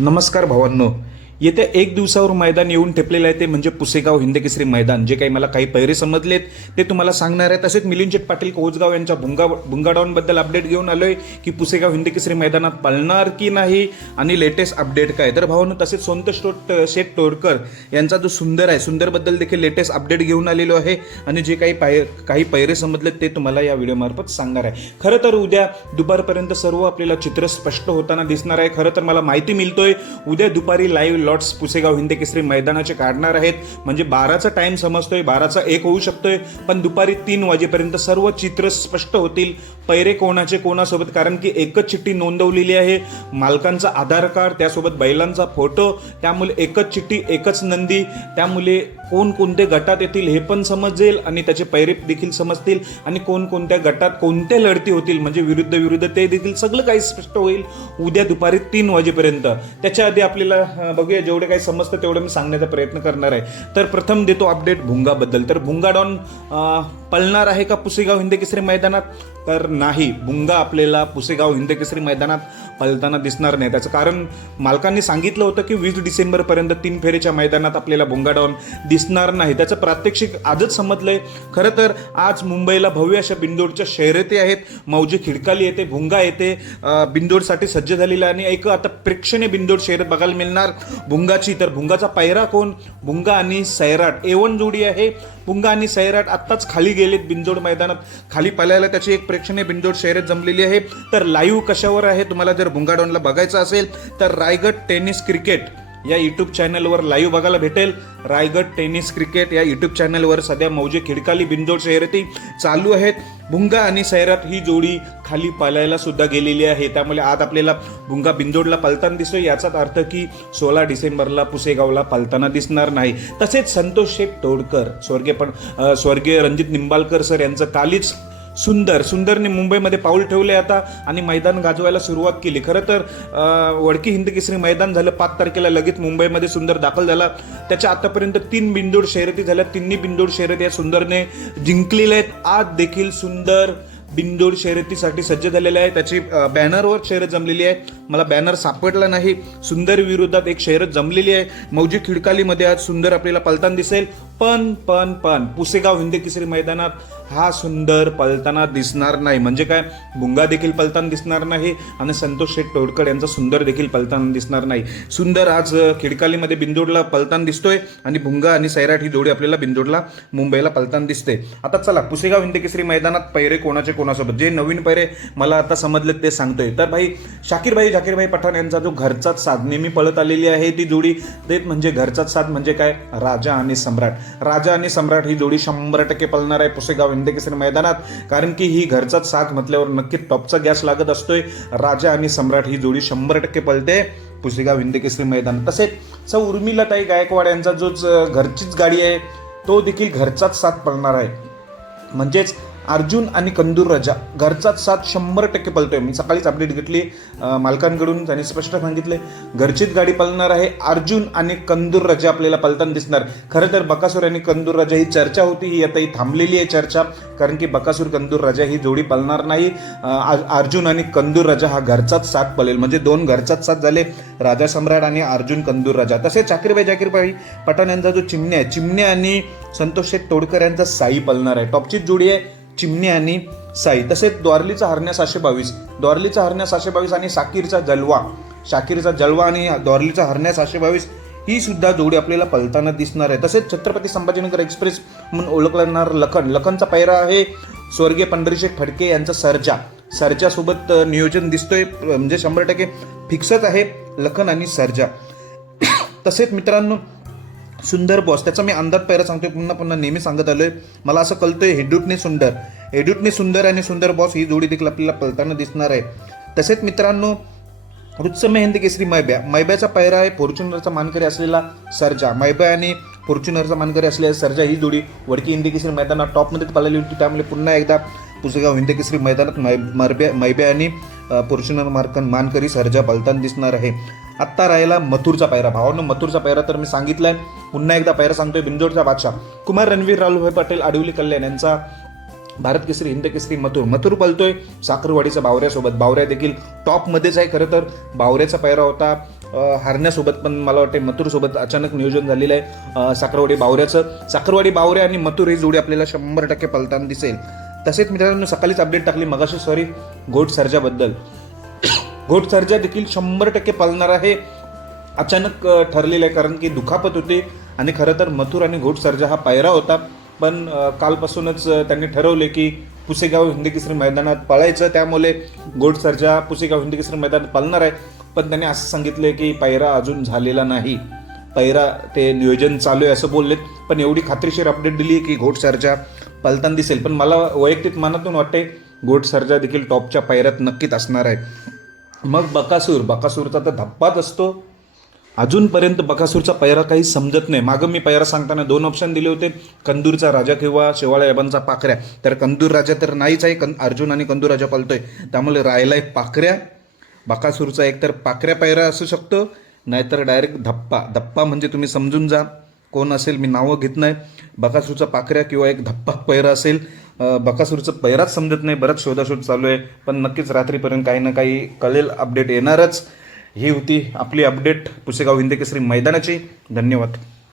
नमस्कार भावांनो. येत्या एक दिवसावर मैदान येऊन ठेपलेलं आहे ते म्हणजे पुसेगाव हिंदकेसरी मैदान. जे काही मला काही पैरे समजलेत ते तुम्हाला सांगणार आहे. तसेच मिलिंद शेठ पाटील कोसगाव यांच्या भुंगाडाऊनबद्दल अपडेट घेऊन आलोय की पुसेगाव हिंदकेसरी मैदानात पळणार की नाही आणि लेटेस्ट अपडेट काय. तर भावांनो, तसेच संतोष शेठ तोडकर यांचा जो सुंदर आहे, सुंदरबद्दल देखील लेटेस्ट अपडेट घेऊन आलेलो आहे आणि जे काही पैरे समजलेत ते तुम्हाला या व्हिडिओमार्फत सांगणार आहे. खरं तर उद्या दुपारपर्यंत सर्व आपल्याला चित्र स्पष्ट होताना दिसणार आहे. खरं तर मला माहिती मिळतोय उद्या दुपारी लाईव्ह लॉट्स पुसेगाव हिंदकेसरी मैदानाचे काढणार आहेत. म्हणजे 12चा टाइम समजतोय, 12चा 1 होऊ शकतोय, पण दुपारी 3 वाजेपर्यंत सर्व चित्र स्पष्ट होतील. पैरे कोणाचे कोणासोबत, कारण की एकच चिठ्ठी नोंदवलेली आहे, मालकांचा आधार कार्ड, त्यासोबत बैलांचा फोटो, त्यामुळे एकच चिठ्ठी एकच नंदी, त्यामुळे कोण कोणत्या गटात येतील हे पण समजेल आणि त्याचे पैरे देखील समजतील आणि कोणत्या गटात कोणत्या लढती होतील, म्हणजे विरुद्ध ते देखील सगळं काही स्पष्ट होईल उद्या दुपारी 3 वाजेपर्यंत. त्याच्या आधी आपल्याला बघूया, जेवढे काही समजतं तेवढं मी सांगण्याचा प्रयत्न करणार आहे. तर प्रथम देतो अपडेट भुंगाबद्दल. तर भुंगाडाऊन पळणार आहे का पुसेगाव हिंदकेसरी मैदानात? तर नाही, भुंगा आपल्याला पुसेगाव हिंदकेसरी मैदानात पळताना दिसणार नाही. त्याचं कारण मालकांनी सांगितलं होतं की 20 डिसेंबरपर्यंत 3 फेरीच्या मैदानात आपल्याला भुंगाडाऊन दिसणार नाही. त्याचं प्रात्यक्षिक आजच समजलंय. खरं तर आज मुंबईला भव्य अशा बिनजोडच्या शर्यती आहेत. मौजे खिडकाली येते, भुंगा येते, बिनजोडसाठी सज्ज झालेला आणि एक आता प्रेक्षणीय बिनजोड शर्यत बघायला मिळणार भुंगाची. तर भुंगाचा पायरा कोण? भुंगा आणि सैराट A1 जोडी आहे. भुंगा आणि सैराट आत्ताच खाली गेलेत बिनजोड मैदानात, खाली पळायला त्याची एक प्रेक्षणीय बिनजोड शर्यत जमलेली आहे. तर लाईव्ह कशावर आहे तुम्हाला जर भुंगाडाऊनला बघायचं असेल तर रायगड टेनिस क्रिकेट या यूट्यूब चॅनलवर लाईव्ह बघायला भेटेल. रायगड टेनिस क्रिकेट या यूट्यूब चॅनलवर सध्या मौजे खिडकाली बिनजोड शर्यती चालू आहेत. भुंगा आणि सैराट ही जोडी खाली पळायला सुद्धा गेलेली आहे. त्यामुळे आज आपल्याला भुंगा बिनजोडला पळताना दिसतोय, याचाच अर्थ की 16 डिसेंबरला पुसेगावला पळताना दिसणार नाही. तसेच संतोष शेठ तोडकर, स्वर्गीय रणजित निंबाळकर सर यांचं कालीच सुंदरने मुंबईमध्ये पाऊल ठेवले आता आणि मैदान गाजवायला सुरुवात केली. खरं तर वडकी हिंदकेसरी मैदान झालं 5 तारखेला, लगेच मुंबईमध्ये सुंदर दाखल झाला. त्याच्या आतापर्यंत 3 बिनजोड शर्यती झाल्या. 3 बिनजोड शर्यती या सुंदरने जिंकलेल्या आहेत. आज देखील सुंदर बिनजोड शर्यतीसाठी सज्ज झालेले आहे. त्याची बॅनरवर शर्यत जमलेली आहे, मला बॅनर सापडला नाही. सुंदर विरोधात एक शर्यत जमलेली आहे मौजे खिडकालीमध्ये. आज सुंदर आपल्याला पळताना दिसेल. पण पुसेगाव हिंदकेसरी मैदानात हा सुंदर पळताना दिसणार नाही. म्हणजे काय, भुंगा देखील पळताना दिसणार नाही आणि संतोष शेठ तोडकर यांचा सुंदर देखील पळताना दिसणार नाही. सुंदर आज खिडकालीमध्ये बिनजोडला पळताना दिसतोय आणि भुंगा आणि सैराट ही जोडी आपल्याला बिनजोडला मुंबईला पळताना दिसते. आता चला, पुसेगाव हिंदकेसरी मैदानात पैरे कोणासोबत, जे नवीन पैरे मला आता समजले ते सांगतोय. तर जाकीरभाई पठाण यांचा जो घरचाच साथ नेहमी पळत आलेली आहे ती जोडी, तेच म्हणजे घरचाच साथ म्हणजे काय, राजा आणि सम्राट ही जोडी 100% पळणार आहे पुसेगाव हिंदकेसरी मैदानात. कारण की ही घरचाच साथ म्हटल्यावर नक्की टॉपचा गॅस लागत असतोय. राजा आणि सम्राट ही जोडी 100% पळते पुसेगाव हिंदकेसरी मैदान. तसेच उर्मिलाताई गायकवाड यांचा जो घरचीच गाडी आहे तो देखील घरचाच साथ पळणार आहे. म्हणजेच अर्जुन आणि कंदूर राजा घरचाच साथ 100% पळतोय. मी सकाळीच अपडेट घेतली मालकांकडून, त्यांनी स्पष्ट सांगितले घरचीच गाडी पळणार आहे. अर्जुन आणि कंदूर राजा आपल्याला पळताना दिसणार. खरं तर बकासूर आणि कंदूर राजा ही चर्चा होती, ही आता ही थांबलेली आहे चर्चा, कारण की बकासूर कंदूर राजा ही जोडी पळणार नाही. अर्जुन आणि कंदूर राजा हा घरचाच साथ पळेल. म्हणजे 2 घरचाच साथ झाले, राजा सम्राट आणि अर्जुन कंदूर राजा. तसेच जाकीरभाई पठाण यांचा जो चिमण्या आणि संतोष शेठ तोडकर यांचा साई पळणार आहे. टॉपचीच जोडी आहे चिमण्या आणि साई. तसेच द्वारलीचा हरण्या 722 आणि शाकीरचा जलवा आणि द्वारलीचा हरण्या 722 ही सुद्धा जोडी आपल्याला पळताना दिसणार आहे. तसेच छत्रपती संभाजीनगर एक्सप्रेस म्हणून ओळखणार लखनचा पैरा आहे स्वर्गीय पंढरीशेठ फडके यांचा सर्जासोबत नियोजन दिसतोय. म्हणजे 100% फिक्सच आहे लखन आणि सर्जा. तसेच मित्रांनो, सुंदर बॉस, त्याचा मी अंदाज पैरा सांगतोय, पुन्हा नेहमी सांगत आलोय. मला असं कळतंय हेडूटने सुंदर आणि सुंदर बॉस ही जोडी देखील आपल्याला पळताना दिसणार आहे. तसेच मित्रांनो, रुत्समे हिंदकेसरी मैब्याचा पैरा आहे फॉर्च्युनरचा मानकरी असलेला सर्जा. मैब्या आणि फॉर्च्युनरचा मानकरी असलेला सर्जा ही जोडी वडकी हिंदकेसरी मैदानात टॉपमध्ये पळाली होती. त्यामुळे पुन्हा एकदा पुसेगाव हिंदकेसरी मैदानात मैब्या आणि फॉर्च्युनर मानकरी सर्जा पळताना दिसणार आहे. आत्ता राहिला मथुरचा पायरा. भावांनो, मथुरचा पायरा तर मी सांगितलाय, पुन्हा एकदा पायरा सांगतोय. बिनजोडचा बादशाह कुमार रणवीर राहुलभाई पटेल आडिवली कल्याण यांचा भारत केसरी हिंद केसरी मथुर पळतोय साखरवाडीचा बावऱ्यासोबत. बावऱ्या देखील टॉपमध्येच आहे. खरं तर बावऱ्याचा पैरा होता हारण्यासोबत पण मला वाटते मथुरसोबत अचानक नियोजन झालेलं आहे साखरवाडी बावऱ्याचं. साखरवाडी बावरे आणि मथुर ही जोडी आपल्याला 100% पलताना दिसेल. तसेच मित्रांनो सकाळीच अपडेट टाकली मगाशी घोट सर्जाबद्दल. घोट सर्जा देखील 100% पळणार आहे, अचानक ठरलेलं आहे, कारण की दुखापत होते आणि खरं तर मथुर आणि घोट सर्जा हा पायरा होता. पण कालपासूनच त्यांनी ठरवले की पुसेगाव हिंदकेसरी मैदानात पळायचं, त्यामुळे घोट सर्जा पुसेगाव हिंदकेसरी मैदानात पळणार आहे. पण त्यांनी असं सांगितलं की पायरा अजून झालेला नाही, पायरा ते नियोजन चालू आहे असं बोललेत. पण एवढी खात्रीशीर अपडेट दिली की घोट सर्जा पळताना दिसेल. पण मला वैयक्तिक मनातून वाटते घोट सर्जा देखील टॉपच्या पायऱ्यात नक्कीच असणार आहे. मग बकासूरचा तर धप्पाच असतो. अजूनपर्यंत बकासूरचा पैरा काही समजत नाही. मागं मी पैरा सांगताना 2 ऑप्शन दिले होते, कंदूरचा राजा किंवा शेवाळा एबांचा पाखऱ्या. तर कंदूर राजा तर नाहीच आहे, अर्जुन आणि कंदूर राजा पळतोय, त्यामुळे राहिलाय पाखऱ्या. बकासूरचा एकतर पाखऱ्या पैरा असू शकतो, नाहीतर डायरेक्ट धप्पा म्हणजे तुम्ही समजून जा कोण असेल, मी नावं घेत नाही. बकासूरचा पाखऱ्या किंवा एक धप्पा पैरा असेल. बकासूरचं पैराच समजत नाही, बरंच शोधाशोध चालू आहे. पण नक्कीच रात्रीपर्यंत काही ना काही कळेल, अपडेट येणारच. ही होती आपली अपडेट पुसेगाव हिंदकेसरी मैदानाची. धन्यवाद.